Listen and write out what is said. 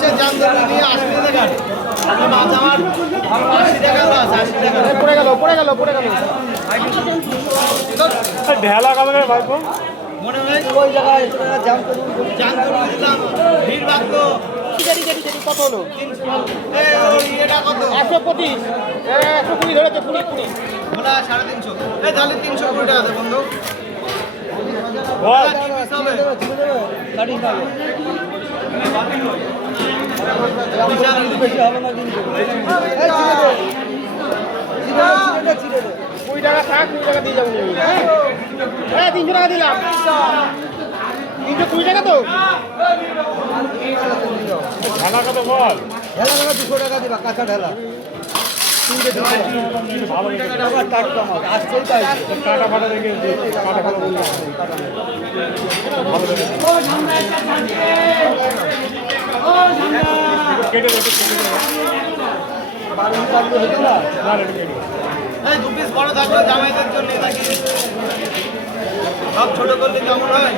সে জামদানি নিয়ে 80 টাকা মাছ আমার 80 টাকা আছে 80 টাকা পড়ে গেল ঢেলা কালারের ভাইপো মনে হয় ওই জায়গায় জাম করে দিলাম ভিড় ভাগতো কত হলো এই এটা কত 125 120 ধরেছে 20 ওটা 350 এই তাহলে 320 টাকা দে বন্ধু বল কি পিস হবে গাড়ি খাবে বেশি হবে না কিন্তু এই 20 টাকা থাক 20 টাকা দিয়ে যাবো 300 টাকা দিলাম 320 টাকা তো ঢালা কত বল ঢেলা 200 টাকা দিবা কাঁচা ঢেলা ভালো টাটকা মাছ আসছেই তাই কাটা ফাটা দেখে কাটা ফাটা বললাম কেটে দেবো এই দু পিস বড় থাকলো জামাইদের জন্য নাকি সব ছোট করলে কেমন হয়